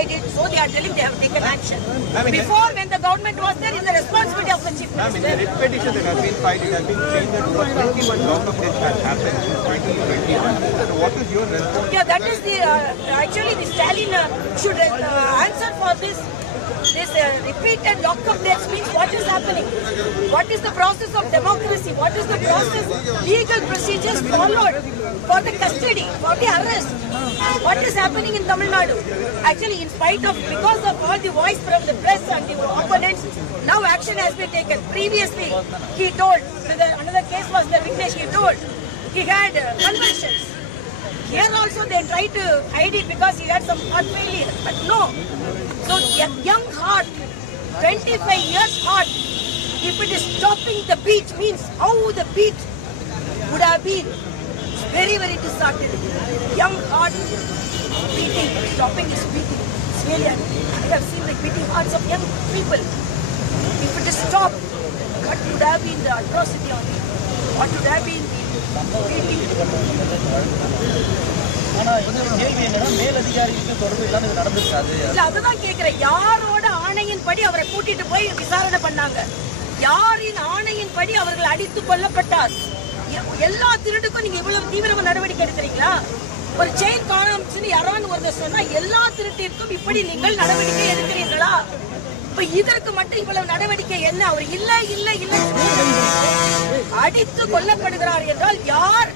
decide it, so they are telling they have taken action. Before, when the government was there, it's the responsibility of the chief minister. The writ petition that has been filed, it has been saying that 21 lock-up deaths has happened since 2021. So what is your response? Yeah, that is the actually the Stalin should answer for this. This repeated lock-up deaths means what is happening? What is the process of democracy? What is the process, legal procedures followed for the custody, for the arrest? What is happening in Tamil Nadu? Actually, in spite of, because of all the voice from the press and the opponents, now action has been taken. Previously, he told, another case was the Vignesh, he told, he had convulsions. Here also they tried to hide it because he had some heart failure, but no. So a young heart, 25 years heart, if it is stopping the beat, means how the beat would have been. It's very, very disheartening. Young heart beating, stopping his beating. It's really, I have seen the beating hearts of young people. If it is stopped, what would have been the atrocity on it? What would have been the beating? அதுதான் கேக்குறேன். யாரோட ஆணையின்படி அவரை கூட்டிட்டு போய் விசாரணை பண்ணாங்க? யாரின் ஆணையின்படி அவர்கள் அடித்துக் கொல்லப்பட்டார்? எல்லா திருட்டுக்கும் நீங்க இவ்வளவு தீவிரமா நடவடிக்கை எடுக்கிறீங்களா? ஒரு செயின் காணாமச்சுன்னு யாராவது ஒருத்தர் சொன்னா எல்லா திருட்டிற்கும் இப்படி நீங்கள் நடவடிக்கை எடுக்கிறீங்களா? இப்ப இதற்கு மட்டும் இவ்வளவு நடவடிக்கை என்ன? அவர் இல்ல இல்ல இல்ல அடித்து கொல்லப்படுகிறார் என்றால் யார்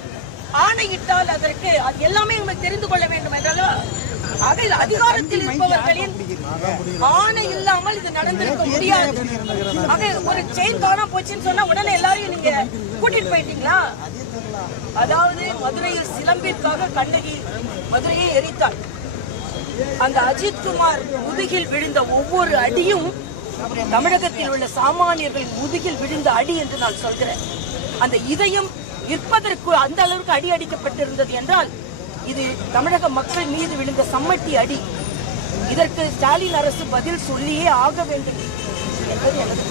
ஆணையிட்டால் அதற்கு அது எல்லாமே நமக்கு தெரிந்து கொள்ள வேண்டும் என்றாலும் அதிகாரத்தில் இருப்பவர்களின் ஆணை இல்லாமல் இது நடந்திருக்க முடியாது. ஆக ஒரு செயின் காணாம போச்சுன்னு சொன்னா உடனே எல்லாரையும் நீங்க கூட்டிட்டு போயிட்டீங்களா? அதாவது மதுரையில் சிலம்பிற்காக கண்ணகி மதுரையை எரித்தாள். அந்த அஜித்குமார் முதுகில் விழுந்த ஒவ்வொரு அடியும் தமிழகத்தில் உள்ள சாமானியர்களின் முதுகில் விழுந்த அடி என்று நான் சொல்கிறேன். அந்த இதயம் இருப்பதற்கு அந்த அளவுக்கு அடி அடிக்கப்பட்டிருந்தது என்றால் இது தமிழக மக்கள் மீது விழுந்த சம்மட்டி அடி. இதற்கு ஸ்டாலின் அரசு பதில் சொல்லியே ஆக வேண்டும் என்பது எனது